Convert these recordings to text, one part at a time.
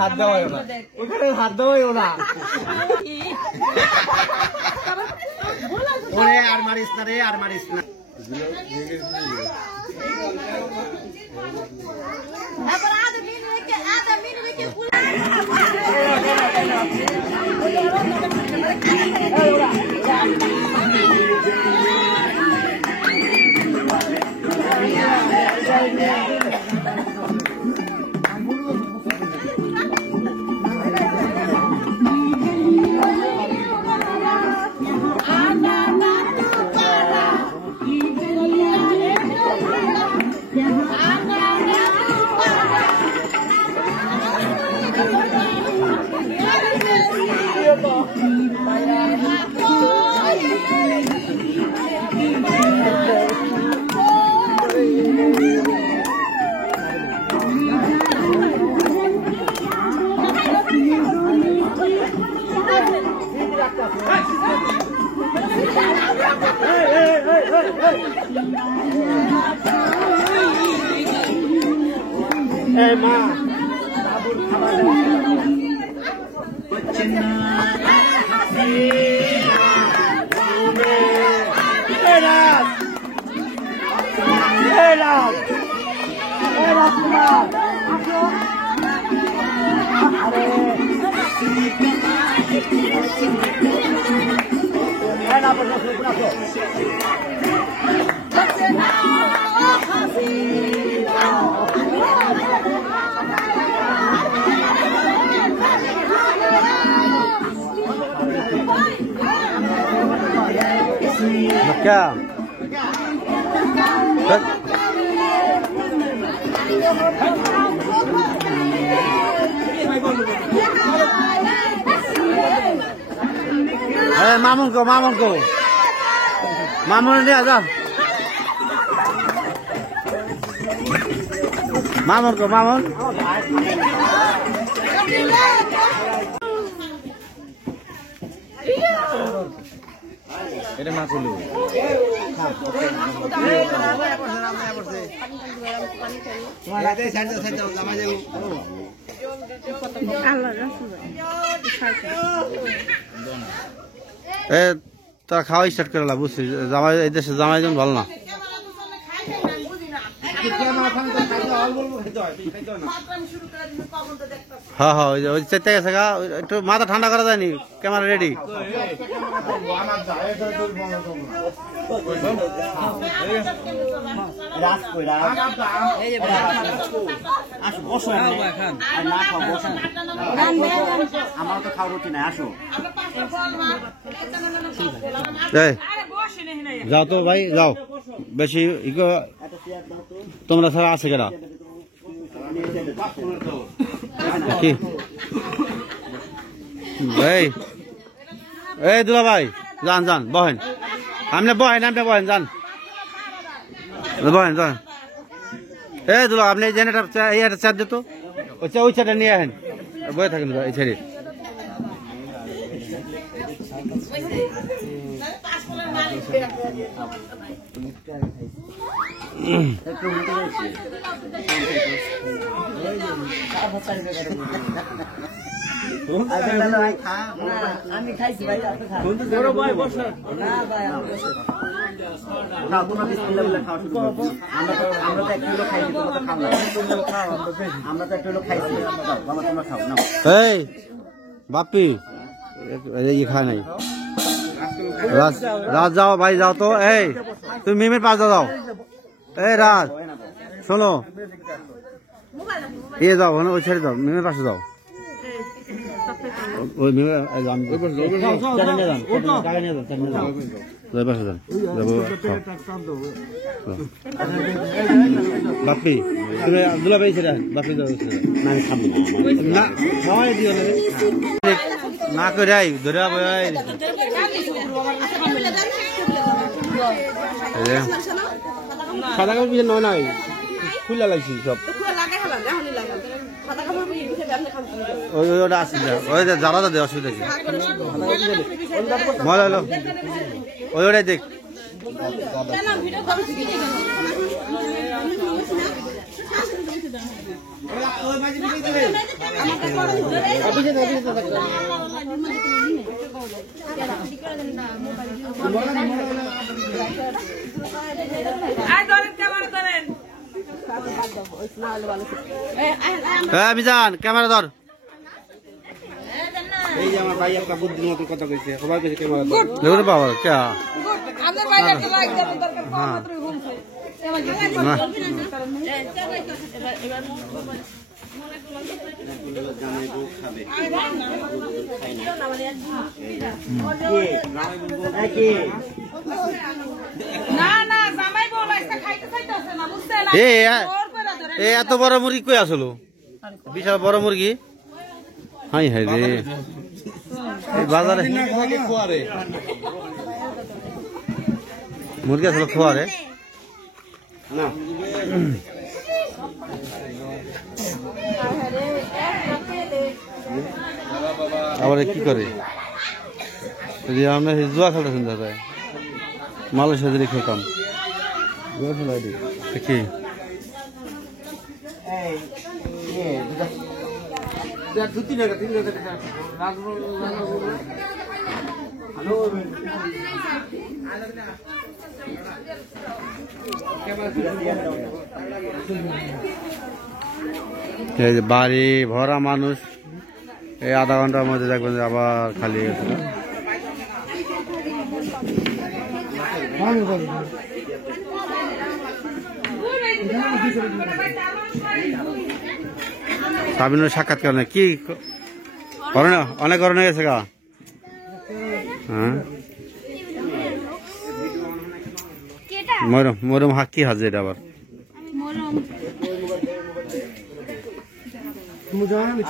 হাত দেওয়াই না, ওখানে হাত দেওয়াই না। ওরে আর মারিস না রে, আর মারিস না। Hey ma, babur khabar bachche na क्या मामून को मामून ले आजा मामून को मामून এটা না খুলু তা খাওয়া স্টার্ট করে বুঝছি জামাই এই দেশে জামাই জন ভালো না হ্যাঁ হ্যাঁ ওই চেতে গেছে গা একটু মাথা ঠান্ডা করা যায়নি ক্যামেরা রেডি আমার তো খাওয়া রুটি নাই আসো যাও তো ভাই যাও বেশি তোমরা ছাড়া আছে কেনা কি এই এই দুলা ভাই যান যান বহেন আপনি বহেন যান বহেন যান এই দুলা আপনি এই জেনারেটর এই একটা চার্জ দিত ওই চারটা নিয়ে আসেন বয়ে থাকেন এই ছেড়ে আমি খাইছি ভাই বাপি খা নাই রাজ যাও ভাই যাও তো এই তুমি মিমের পাশে যাও এই রাজ শোনো এ যাও ওই ছেড়ে যাও মিমের পাশে যাও ওই মিমে বাপি তুমি আব্দুল্লাহ ভাই ছেড়ে বাপি না খাওয়াই দিও না করে ধরে সাদা কাপড় পিছিয়ে নয় নাই খুলে লাগছি সব ওটা আসছে ওই যারা দে অসুবিধা কি মজা হলো ওই ওটাই দেখ বিজান ক্যামেরা ধর। এই যে আমার ভাই একটা বুদ্ধির মতো কথা কইছে, সবাই কইছে ক্যামেরা ধর। দেখো বাবা কে আমাদের ভাইটাকে লাইক দেব দরকার কম মাত্রই ঘুমছে। এবার জামাই বউ খাবে না না জামাই বউ লাইসা খাইতে চাইতেছে না বুঝতে না। এ এত বড় মুরগি কই আসলো? বিশাল বড় মুরগি। হাই হাই রে বাজারে মুরগি আসলো খোয়ারে না। আবার কি করে আমরা জুয়া খেলতেছেন দাদা মালয়েশিয়া দিকে খেলতাম কি বাড়ি ভরা মানুষ। এই আধা ঘন্টার মধ্যে দেখবেন যে আবার খালি গেছে। সাবিনের সাক্ষাৎকার না কি করে না অনেক করোনা গেছে গা। হ্যাঁ মরম হাক কি হাজে এটা আবার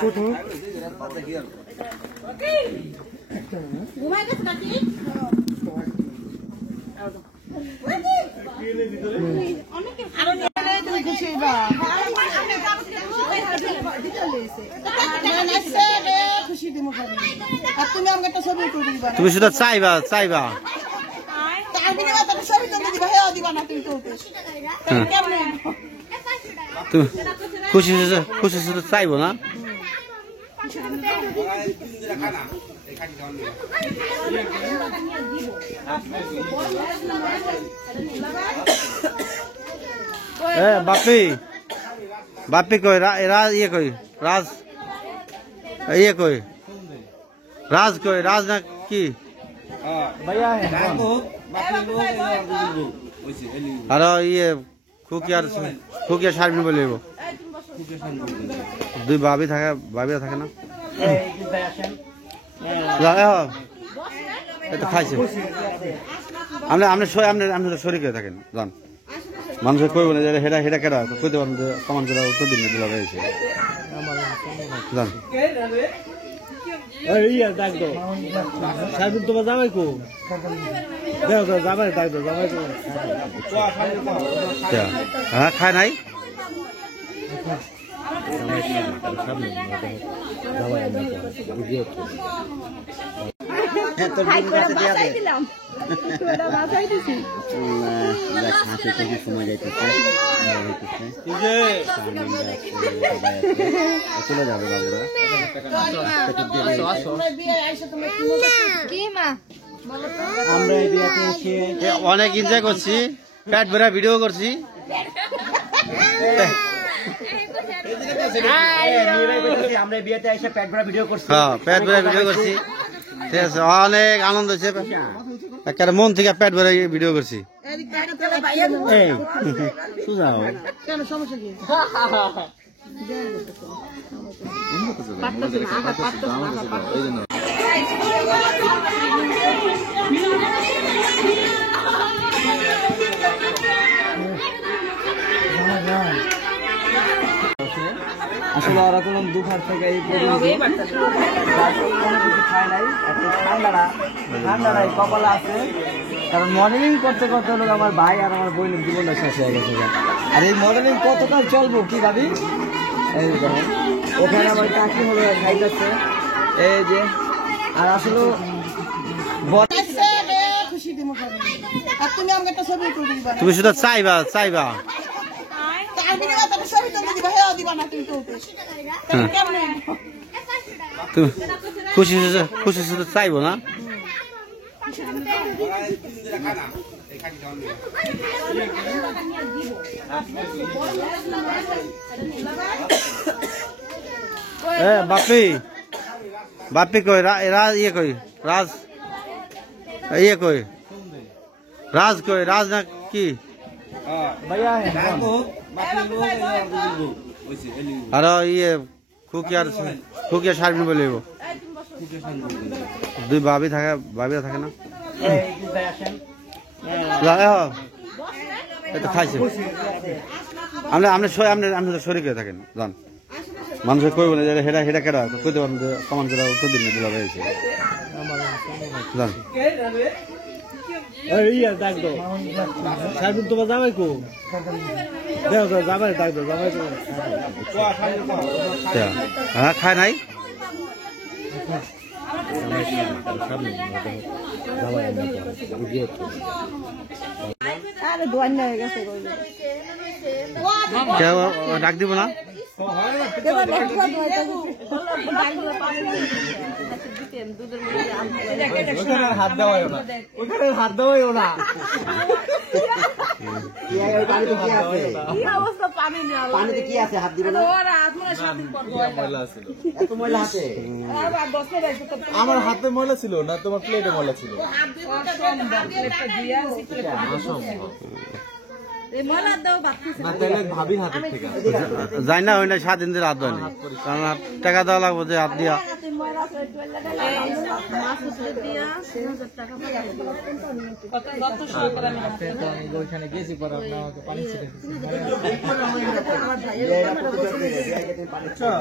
ছোট তুমি শুধু চাইবা চাইবা খুশি খুশি শুধু চাইবো না। বাপি বাপি কই রাজ ইয়ে কই রাজ ইয়ে কই রাজ কই রাজ না কি আর ইয়ে খুকিয়া সারবিন বলে দুই ভাবি থাকে ভাবিরা থাকে না খাইছে আপনি আপনি শরীর করে থাকেন জান মানুষের কইব না হেডা হেডা কেডা কইতে পারেন যে সমান করে উত্তর দিন দিলা রয়েছে জান তোমার জামাই কো জামাই ডাক দাও জামাই হ্যাঁ খায় নাই সময় যাইতেছে চলে যাবে অনেক এনজয় করছি পেট ভরা ভিডিও করছি পেট ভরা ভিডিও করছি ঠিক আছে অনেক আনন্দ হয়েছে একটা মন থেকে পেট ভরে ভিডিও করছি আসলে ওরা কোনো দুপুর থেকে এই কিছু খায় নাই একটু ঠান্ডাটা কপালে আছে কারণ মডেলিং করতে করতে লোক আমার ভাই আর আমার বোনের জীবনটা শেষ হয়ে গেছে আর এই মডেলিং কতকাল চলবো কি ভাবি এই ওখানে আমার কাকি হলো খাইতেছে এই যে আর আসলে তুমি শুধু চাইবা তুমি খুশি খুশি তো চাইবো না বাপি বাপি কই রাজ ইয়ে কই রাজ ইয়ে কই রাজ কই রাজ না কি আর ইয়ে খুকিয়া সারবি বলে দুই ভাবিরা থাকে না খাইছে আপনি শরীর করে থাকেন জান মানুষের কইব না হেটা হেটা কেটা কইতে পারেন যে সমান করে উত্তর দিন দিলা হয়েছে জান তোমার জামাই কো জামাই ডাক দো জামাই হ্যাঁ খায় নাই ডাক দিব না হাত দেওয়াই না পানিতে কি আছে হাত দিবে না এত ময়লা হাতে আমার হাতে ময়লা ছিল না তোমার প্লেটে ময়লা ছিল যাই না ওই না 7 দিন হাত ধোয়নি কারণ টাকা দেওয়া লাগবে যে হাত দিয়া ওইখানে গেছি পরে আমাকে পানি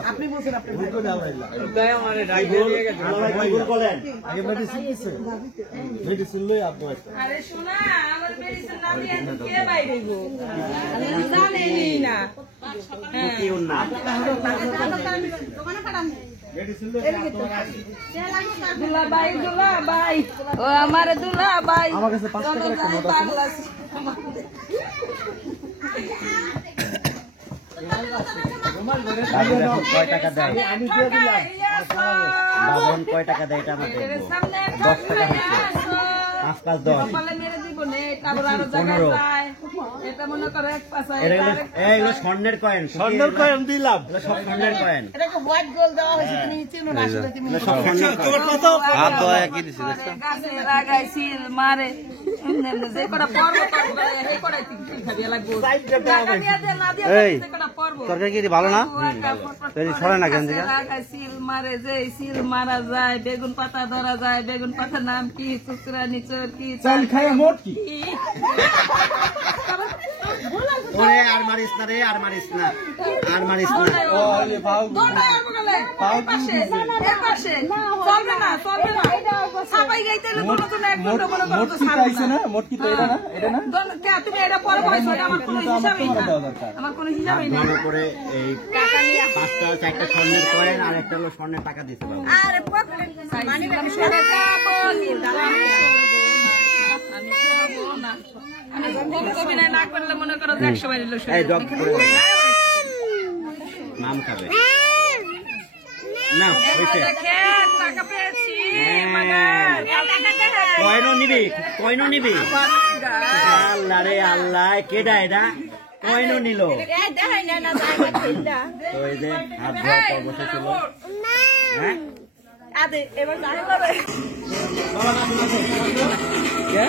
আপনি বলছেন আপনি আগে মেডিসিন লই আপনি আরে শোনা আমার মেডিসিন না দিয়ে কে বাইরে গো আমি জানেই না কি না দোকানে পাঠান দুলা ভাই ও আমার দুলা ভাই আমার কাছে 5 টাকার একটা নোট আছে কয় টাকা দেয় আমি দিয়ে দিলাম বাবন কয় টাকা দেয় এটা আমাকে 10 টাকা হচ্ছে 5 5 10 বলে মেরে দিব নে কাবর আর জায়গা যায় এটা মনে করে এক পাশে এগুলো স্বর্ণের কয়েন দিলাম এগুলো সব স্বর্ণের কয়েন এটা হোয়াইট গোল্ড দেওয়া হয়েছে তুমি চিনো না আসলে তুমি সব স্বর্ণের কয়েন হাত ধোয়া কি দিছি দেখছো গাছে লাগাই সিল মারে যে কটা পর্ব করবে এই কটা কি খাবি লাগবে টাকা নিয়ে দে না দিয়ে এই যে কটা পর্ব তরকারি কি ভালো না এই ছড়ে না কেন দিকে লাগাই সিল মারে যে সিল মারা যায় বেগুন পাতা ধরা যায় বেগুন পাতার নাম কি চুচরা নিচর কি চাল খায় মোট কি ওরে আর মারিস না রে আর মারিস না ওলে পাও দোড়ায় বগলে পাশে পাশে চলবে না সবাই গাইতে লোক তো এক ঘন্টা মনে করো তো আইছে না মোট কি তো এটা না কে তুমি এটা পরে বলছো এটা আমার কোনো হিসাবই না আমার কোনো হিসাবই না মনে করে এই 5টা 4টা স্বর্ণের কয়েন আর একটা হলো স্বর্ণের টাকা দিতে পারবো আরে পকেট মানে আমি সরে যাবো আমি যাবো না আমি কবি না করলে মনে করো 100 বার লোক এই ডক নাম খাবে না হইছে টাকা পেয়েছি মাগার কয়নো নিবি আল্লাহ রে আল্লাহ কেডা এটা কয়নো নিল তো এই যে হাত ধোয়া পর বসেছিল হ্যাঁ আদে এবার জানি করে কে